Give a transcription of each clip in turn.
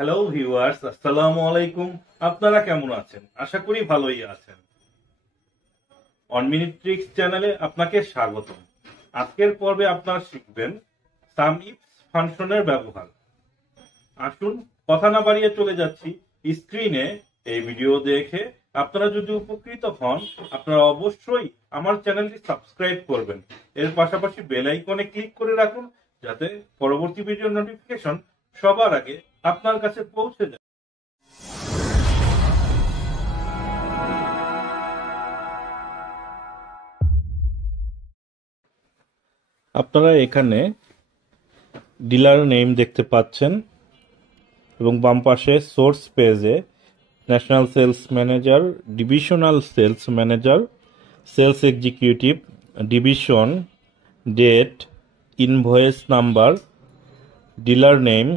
Hello viewers, আসসালামু আলাইকুম। আপনারা কেমন আছেন? আশা করি ভালোই আছেন। অন মিনিট ট্রিক্স চ্যানেলে আপনাকে স্বাগতম। আজকের পর্বে আপনারা শিখবেন সাম ইফস ফাংশনের ব্যবহার। আসুন কথা না বাড়িয়ে চলে যাচ্ছি স্ক্রিনে। এই ভিডিও দেখে আপনারা যদি উপকৃত হন, আপনারা অবশ্যই আমার চ্যানেলটি সাবস্ক্রাইব করবেন। এর পাশাপাশি বেল আইকনে ক্লিক করে রাখুন, যাতে পরবর্তী ভিডিও নোটিফিকেশন সবার আগে আপনার কাছে পৌঁছে যায়। আপনারা এখানে ডিলার নেম দেখতে পাচ্ছেন এবং বাম পাশে সোর্স পেজে national sales manager, divisional sales manager, sales executive, division, date, invoice number, dealer name,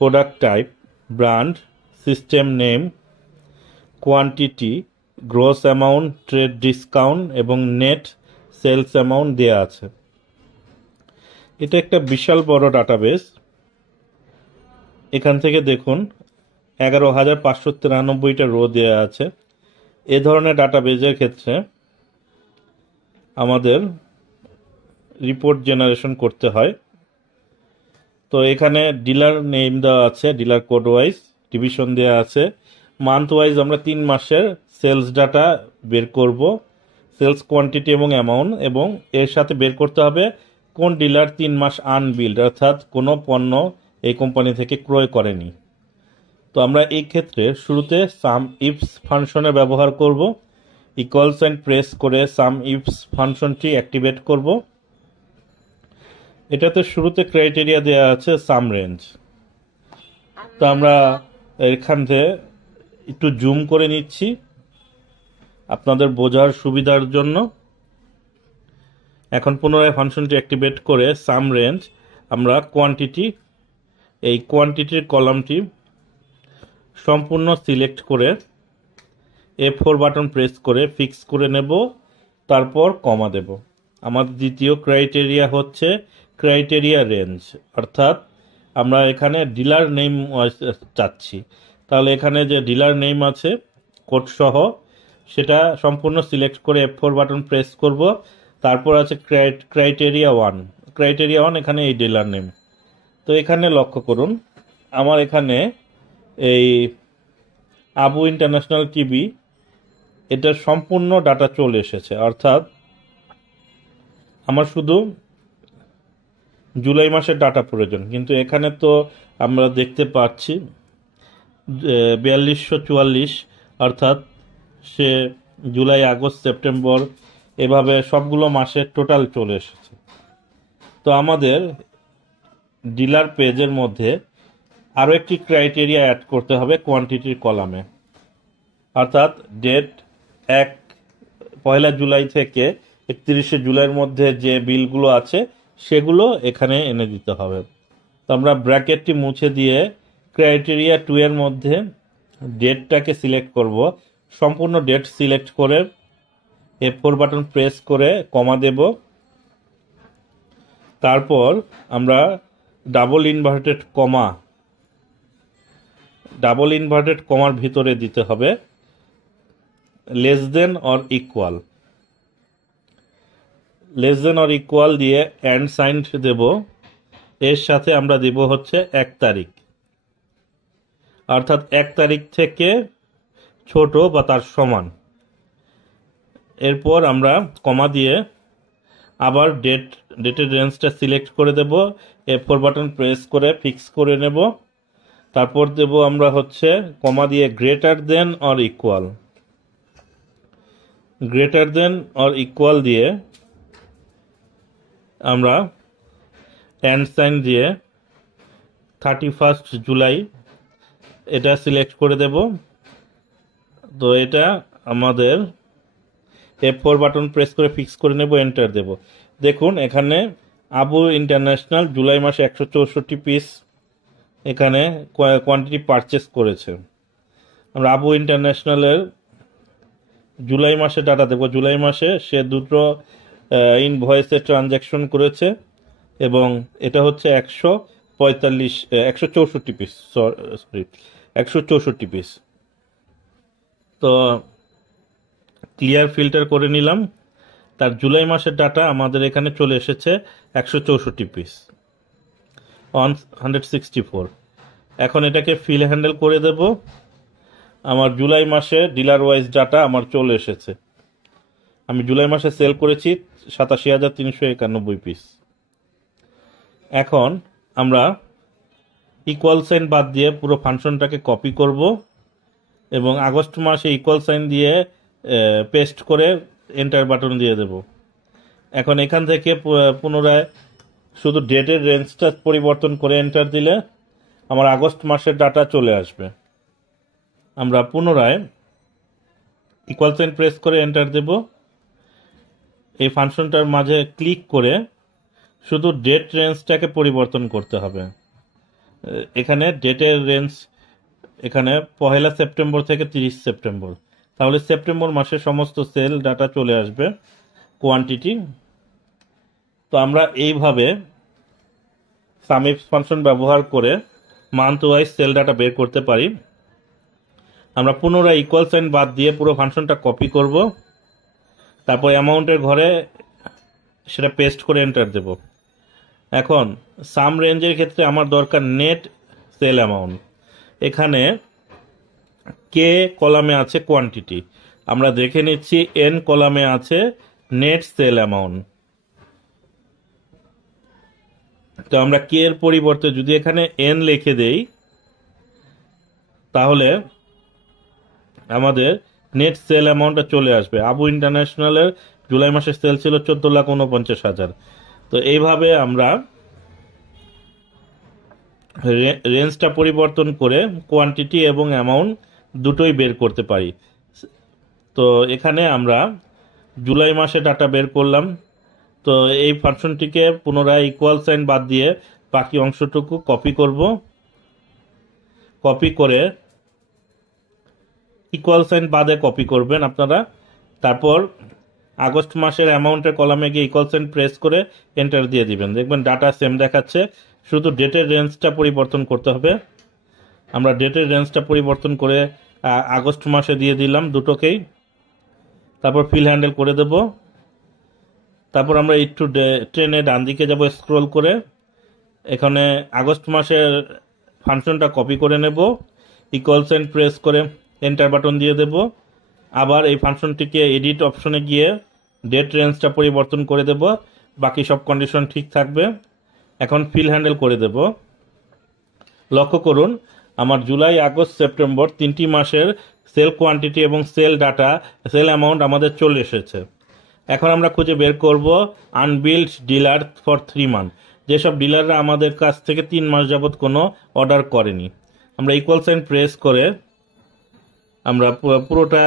product type, brand, system name, quantity, gross amount, trade discount এবং নেট সেলস অ্যামাউন্ট দেয়া আছে। এটা একটা বিশাল বড় ডাটাবেস। এখান থেকে দেখুন 11,593টা রো দেয়া আছে। এ ধরনের ডাটাবেজের ক্ষেত্রে আমাদের রিপোর্ট জেনারেশন করতে হয়। তো এখানে ডিলার নেম দেওয়া আছে, ডিলার কোড ওয়াইজ, ডিভিশন দেওয়া আছে, মান্থ ওয়াইজ আমরা 3 মাসের সেলস ডাটা বের করব, সেলস কোয়ান্টিটি এবং অ্যামাউন্ট, এবং এর সাথে বের করতে হবে কোন ডিলার 3 মাস আনবিল্ড, অর্থাৎ কোনো পণ্য এই কোম্পানি থেকে ক্রয় করেনি। তো আমরা এই ক্ষেত্রে শুরুতে সাম ইফস ফাংশনের ব্যবহার করব। ইকুয়াল সাইন প্রেস করে সাম ইফস ফাংশনটি অ্যাক্টিভেট করব। এটাতে শুরুতে ক্রাইটেরিয়া দেওয়া আছে সাম রেঞ্জ। তো আমরা এখান থেকে একটু জুম করে নিচ্ছি আপনাদের বোঝার সুবিধার জন্য। এখন পুনরায় ফাংশনটি অ্যাক্টিভেট করে সাম রেঞ্জ আমরা কোয়ান্টিটি, এই কোয়ান্টিটির কলামটি সম্পূর্ণ সিলেক্ট করে F4 বাটন প্রেস করে ফিক্স করে নেব, তারপর কমা দেব। আমাদের দ্বিতীয় ক্রাইটেরিয়া হচ্ছে ক্রাইটেরিয়া রেঞ্জ, অর্থাৎ আমরা এখানে ডিলার নেম চাচ্ছি। তাহলে এখানে যে ডিলার নেম আছে কোড সহ, সেটা সম্পূর্ণ সিলেক্ট করে F4 বাটন প্রেস করব। তারপর আছে ক্রাইটেরিয়া 1। ক্রাইটেরিয়া 1 এখানে এই ডিলার নেম। তো এখানে লক্ষ্য করুন, আমার এখানে এই আবু ইন্টারন্যাশনাল টিভি, এটার সম্পূর্ণ ডাটা চলে এসেছে, অর্থাৎ আমার শুধু জুলাই মাসের ডাটা প্রয়োজন। কিন্তু এখানে তো আমরা দেখতে পাচ্ছি 4244, অর্থাৎ সে জুলাই, আগস্ট, সেপ্টেম্বর এভাবে সবগুলো মাসের টোটাল চলে এসেছে। তো আমাদের ডিলার পেজের মধ্যে আরও একটি ক্রাইটেরিয়া অ্যাড করতে হবে কোয়ান্টিটির কলামে, অর্থাৎ ডেট 1 জুলাই থেকে 31 জুলাইয়ের মধ্যে যে বিলগুলো আছে সেগুলো এখানে এনে দিতে হবে। তো আমরা ব্র্যাকেটটি মুছে দিয়ে ক্রাইটেরিয়া 2 এর মধ্যে ডেটটাকে সিলেক্ট করব। সম্পূর্ণ ডেট সিলেক্ট করে F4 বাটন প্রেস করে কমা দেব। তারপর আমরা ডাবল ইনভার্টেড কমার ভিতরে দিতে হবে লেস দেন অর ইকুয়াল দিয়ে অ্যান্ড সাইন দেব। এর সাথে আমরা দেব হচ্ছে 1 তারিখ, অর্থাৎ 1 তারিখ থেকে ছোট বা তার সমান। এরপর আমরা কমা দিয়ে আবার ডেটের রেঞ্জটা সিলেক্ট করে দেব, F4 বাটন প্রেস করে ফিক্স করে নেব। তারপর দেব আমরা হচ্ছে কমা দিয়ে গ্রেটার দেন অর ইকুয়াল দিয়ে আমরা অ্যান্ড সাইন দিয়ে 31 জুলাই এটা সিলেক্ট করে দেব। তো এটা আমাদের F4 বাটন প্রেস করে ফিক্স করে নেব, এন্টার দেব। দেখুন এখানে আবু ইন্টারন্যাশনাল জুলাই মাসে 164 পিস এখানে কোয়ান্টিটি পারচেস করেছে। আমরা আবু ইন্টারন্যাশনালের জুলাই মাসে ডাটা দেব। জুলাই মাসে সে 2 ইনভয়েসে ট্রানজ্যাকশন করেছে এবং এটা হচ্ছে 164 পিস, সরি 164 পিস। তো ক্লিয়ার ফিল্টার করে নিলাম। তার জুলাই মাসের ডাটা আমাদের এখানে চলে এসেছে 164 পিস, 164। এখন এটাকে ফিল হ্যান্ডেল করে দেব। আমার জুলাই মাসে ডিলার ওয়াইজ ডাটা আমার চলে এসেছে। আমি জুলাই মাসে সেল করেছি 87,391 পিস। এখন আমরা ইকুয়াল সাইন বাদ দিয়ে পুরো ফাংশনটাকে কপি করব এবং আগস্ট মাসে ইকুয়াল সাইন দিয়ে পেস্ট করে এন্টার বাটন দিয়ে দেব। এখন এখান থেকে পুনরায় শুধু ডেটের রেঞ্জটা পরিবর্তন করে এন্টার দিলে আমার আগস্ট মাসের ডাটা চলে আসবে। আমরা পুনরায় ইকুয়াল সাইন প্রেস করে এন্টার দেব। এই ফাংশনটার মাঝে ক্লিক করে শুধু ডেট রেঞ্জটাকে পরিবর্তন করতে হবে। এখানে ডেটের রেঞ্জ এখানে 1 সেপ্টেম্বর থেকে 30 সেপ্টেম্বর, তাহলে সেপ্টেম্বর মাসে সমস্ত সেল ডাটা চলে আসবে কোয়ান্টিটি। তো আমরা এইভাবে সাম ইফ ফাংশন ব্যবহার করে মান্থ ওয়াইজ সেল ডাটা বের করতে পারি। আমরা পুনরায় ইকুয়াল সাইন বাদ দিয়ে পুরো ফাংশনটা কপি করব, তারপর অ্যামাউন্টের ঘরে সেটা পেস্ট করে এন্টার দেব। এখন সাম রেঞ্জের ক্ষেত্রে আমার দরকার নেট সেল অ্যামাউন্ট। এখানে কে কলামে আছে কোয়ান্টিটি, আমরা দেখে নিচ্ছি এন কলামে আছে নেট সেল অ্যামাউন্ট। তো আমরা কে এর পরিবর্তে যদি এখানে এন লিখে দেই তাহলে আমাদের নেট সেল অ্যামাউন্টটা চলে আসবে। আবু ইন্টারন্যাশনালের জুলাই মাসের সেল ছিল 14,49,000। তো এইভাবে আমরা রেঞ্জটা পরিবর্তন করে কোয়ান্টিটি এবং অ্যামাউন্ট দুটোই বের করতে পারি। তো এখানে আমরা জুলাই মাসে ডাটা বের করলাম। তো এই ফাংশনটিকে পুনরায় ইকুয়াল সাইন বাদ দিয়ে বাকি অংশটুকু কপি করব। কপি করে ইকুয়াল সাইন বাদে কপি করবেন আপনারা। তারপর আগস্ট মাসের অ্যামাউন্টের কলামে গিয়ে ইকুয়াল সাইন প্রেস করে এন্টার দিয়ে দিবেন, দেখবেন ডাটা সেম দেখাচ্ছে, শুধু ডেটের রেঞ্জটা পরিবর্তন করতে হবে। আমরা ডেটের রেঞ্জটা পরিবর্তন করে আগস্ট মাসে দিয়ে দিলাম দুটোকেই। তারপর ফিল হ্যান্ডেল করে দেব। তারপর আমরা একটু ট্রেনে ডান দিকে যাব স্ক্রল করে, এখানে আগস্ট মাসের ফাংশনটা কপি করে নেব, ইকুয়াল সাইন প্রেস করে এন্টার বাটন দিয়ে দেব। আবার এই ফাংশনটিকে এডিট অপশনে গিয়ে ডেট রেঞ্জটা পরিবর্তন করে দেব, বাকি সব কন্ডিশন ঠিক থাকবে। এখন ফিল হ্যান্ডেল করে দেব। লক্ষ্য করুন আমার জুলাই, আগস্ট, সেপ্টেম্বর 3টি মাসের সেল কোয়ান্টিটি এবং সেল ডাটা, সেল অ্যামাউন্ট আমাদের চলে এসেছে। এখন আমরা খুঁজে বের করব আনবিল্ড ডিলার ফর 3 মান্থ, যেসব ডিলাররা আমাদের কাছ থেকে 3 মাস যাবত কোনো অর্ডার করেনি। আমরা ইকুয়াল সাইন প্রেস করে আমরা পুরোটা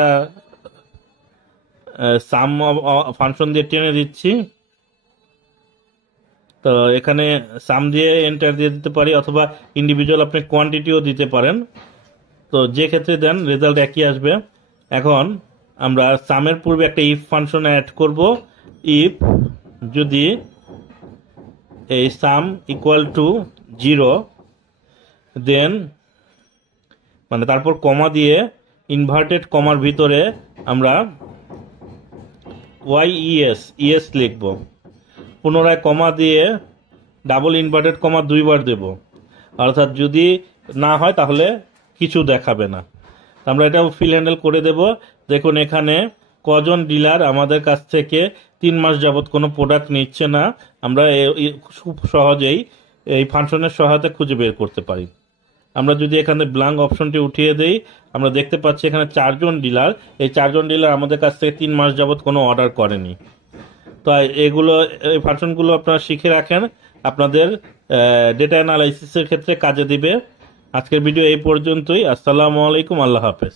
সাম ফাংশন দিয়ে টেনে দিচ্ছি। তো এখানে সাম দিয়ে এন্টার দিয়ে দিতে পারি, অথবা ইন্ডিভিজুয়াল আপনি কোয়ান্টিটিও দিতে পারেন। তো যে ক্ষেত্রে দেন রেজাল্ট একই আসবে। এখন আমরা সামের পূর্বে একটা ইফ ফাংশন অ্যাড করব। ইফ যদি এই সাম ইকুয়াল টু 0, দেন মানে তারপর কমা দিয়ে ইনভার্টেড কমার ভিতরে আমরা ইএস লিখব। পুনরায় কমা দিয়ে ডাবল ইনভার্টেড কমা 2 বার দেব, অর্থাৎ যদি না হয় তাহলে কিছু দেখাবে না। আমরা এটাও ফিল হ্যান্ডেল করে দেব। দেখুন এখানে কজন ডিলার আমাদের কাছ থেকে 3 মাস যাবত কোনো প্রোডাক্ট নিচ্ছে না, আমরা খুব সহজেই এই ফাংশনের সহায়তা খুঁজে বের করতে পারি। আমরা যদি এখানে ব্ল্যাঙ্ক অপশনটি উঠিয়ে দেই, আমরা দেখতে পাচ্ছি এখানে 4 জন ডিলার, এই 4 জন ডিলার আমাদের কাছ থেকে 3 মাস যাবত কোনো অর্ডার করেনি। তো এই ফাংশনগুলো আপনারা শিখে রাখেন, আপনাদের ডেটা অ্যানালাইসিসের ক্ষেত্রে কাজে দিবে। আজকের ভিডিও এই পর্যন্তই। আসসালামু আলাইকুম, আল্লাহ হাফেজ।